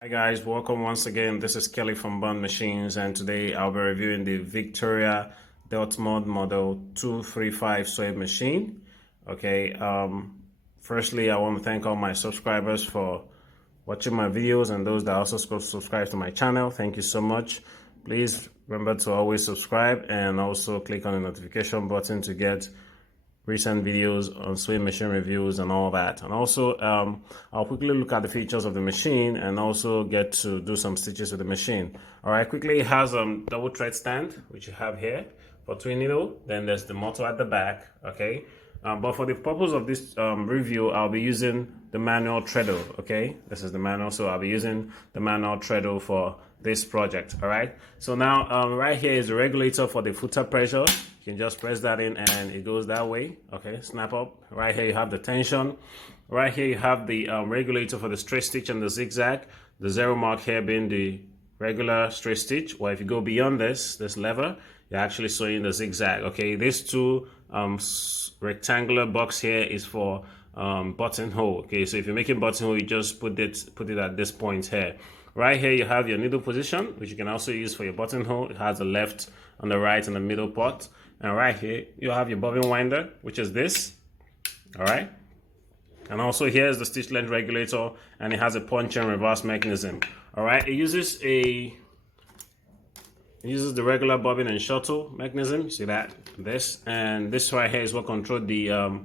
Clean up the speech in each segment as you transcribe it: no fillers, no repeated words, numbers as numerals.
Hi guys, welcome once again. This is Kelly from Bobbin Machines, and today I'll be reviewing the Victoria Deltmod model 235 sewing machine. Okay, firstly I want to thank all my subscribers for watching my videos and those that also subscribe to my channel. Thank you so much. Please remember to always subscribe and also click on the notification button to get recent videos on sewing machine reviews and all that. And also I'll quickly look at the features of the machine and also get to do some stitches with the machine. All right, quickly, it has double thread stand, which you have here for twin needle. Then there's the motor at the back. Okay, but for the purpose of this review, I'll be using the manual treadle. Okay, this is the manual, so I'll be using the manual treadle for this project. All right, so now right here is the regulator for the footer pressure. You can just press that in and it goes that way. Okay, snap up. Right here you have the tension. Right here you have the regulator for the straight stitch and the zigzag. The zero mark here being the regular straight stitch, or if you go beyond this lever, you're actually sewing the zigzag. Okay, these two rectangular box here is for buttonhole. Okay, so if you're making buttonhole, you just put it at this point here. Right here you have your needle position, which you can also use for your buttonhole. It has the left and the right and the middle part. And right here you have your bobbin winder, which is this. All right, and also here's the stitch length regulator, and it has a punch and reverse mechanism. All right, it uses the regular bobbin and shuttle mechanism. See that? This right here is what controls the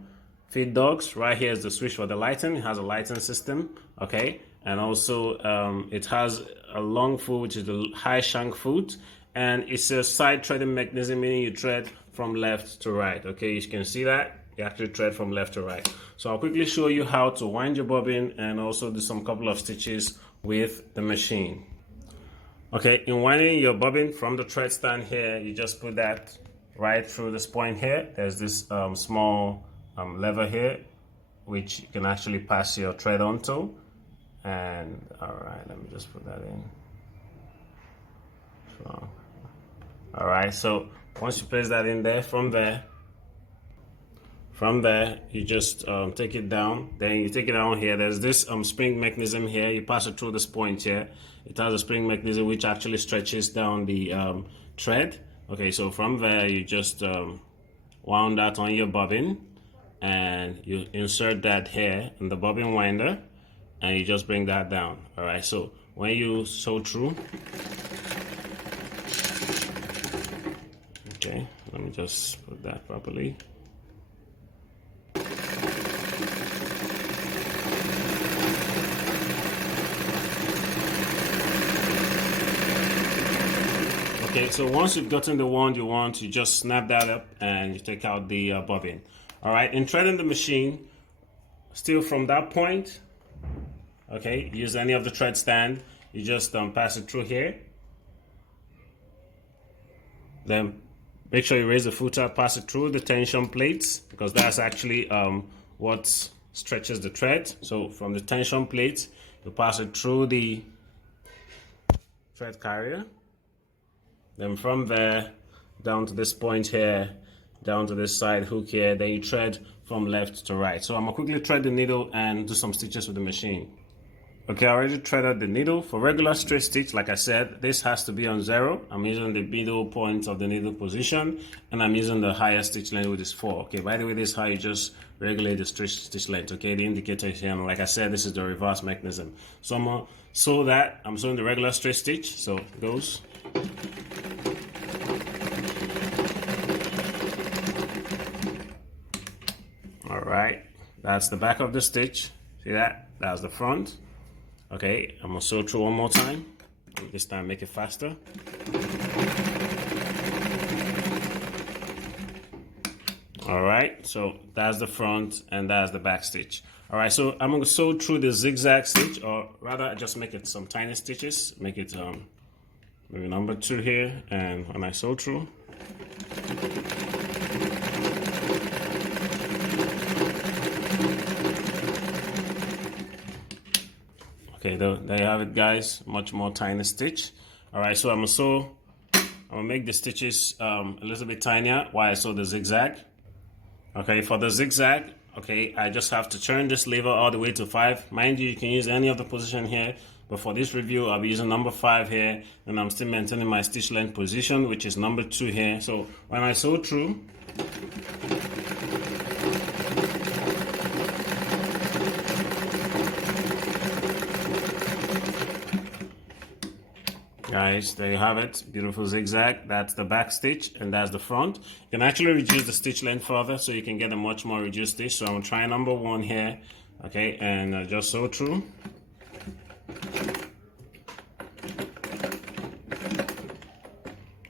feed dogs. Right here is the switch for the lighting. It has a lighting system. Okay, and also it has a long foot, which is the high shank foot, and it's a side threading mechanism, meaning you thread from left to right. Okay, you can see that you actually thread from left to right. So I'll quickly show you how to wind your bobbin and also do some couple of stitches with the machine. Okay, in winding your bobbin from the thread stand here, you just put that right through this point here. There's this small lever here, which you can actually pass your thread onto. And all right, let me just put that in. So, all right, so once you place that in there, from there you just take it down. Then you take it down here. There's this spring mechanism here. You pass it through this point here. It has a spring mechanism which actually stretches down the thread. Okay, so from there you just wound that on your bobbin, and you insert that here in the bobbin winder, and you just bring that down. All right, so when you sew through, okay, let me just put that properly. Okay, so once you've gotten the one you want, you just snap that up and you take out the bobbin. All right, in threading the machine, still from that point, okay, use any of the thread stand. You just pass it through here. Then make sure you raise the footer, pass it through the tension plates, because that's actually what stretches the thread. So from the tension plate, you pass it through the thread carrier. Then from there down to this point here, down to this side hook here, then you thread from left to right. So I'm gonna quickly thread the needle and do some stitches with the machine. Okay, I already threaded the needle. For regular straight stitch, like I said, this has to be on 0. I'm using the middle point of the needle position, and I'm using the higher stitch length, which is 4. Okay, by the way, this is how you just regulate the stitch length. Okay, the indicator is here, and like I said, this is the reverse mechanism. So I'm gonna sew that. I'm sewing the regular straight stitch, so it goes. All right, that's the back of the stitch. See that? That's the front. Okay, I'm gonna sew through one more time. This time make it faster. All right, so that's the front and that's the back stitch. All right, so I'm gonna sew through the zigzag stitch, or rather just make it some tiny stitches. Make it maybe number 2 here, and when I sew through, okay, there you have it, guys. Much more tiny stitch. All right, so I'm gonna make the stitches a little bit tinier while I sew the zigzag. Okay, for the zigzag, okay, I just have to turn this lever all the way to 5. Mind you, you can use any of the position here But for this review, I'll be using number 5 here, and I'm still maintaining my stitch length position, which is number 2 here. So when I sew through, guys, there you have it. Beautiful zigzag. That's the back stitch, and that's the front. You can actually reduce the stitch length further, so you can get a much more reduced stitch. So I'm gonna try number 1 here, okay, and just sew through.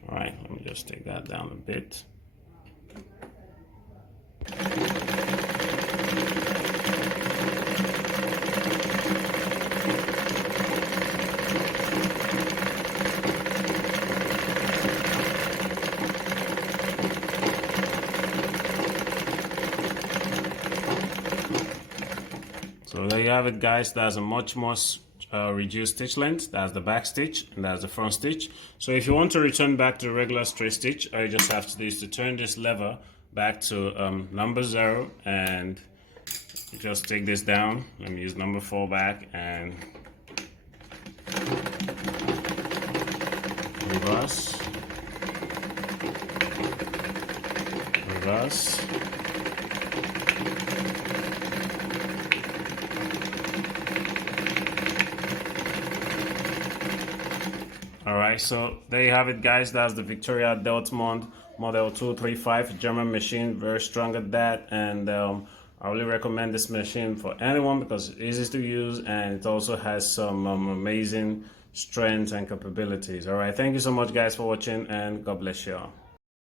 All right, let me just take that down a bit. So there you have it, guys. That's a much more reduced stitch length. That's the back stitch, and that's the front stitch. So if you want to return back to the regular straight stitch, all you just have to do is to turn this lever back to number 0, and you just take this down. Let me use number 4 back and reverse, reverse. Alright, so there you have it, guys. That's the Victoria Deltmod model 235 German machine. Very strong at that, and I really recommend this machine for anyone because it's easy to use, and it also has some amazing strengths and capabilities. Alright, thank you so much, guys, for watching, and God bless you all.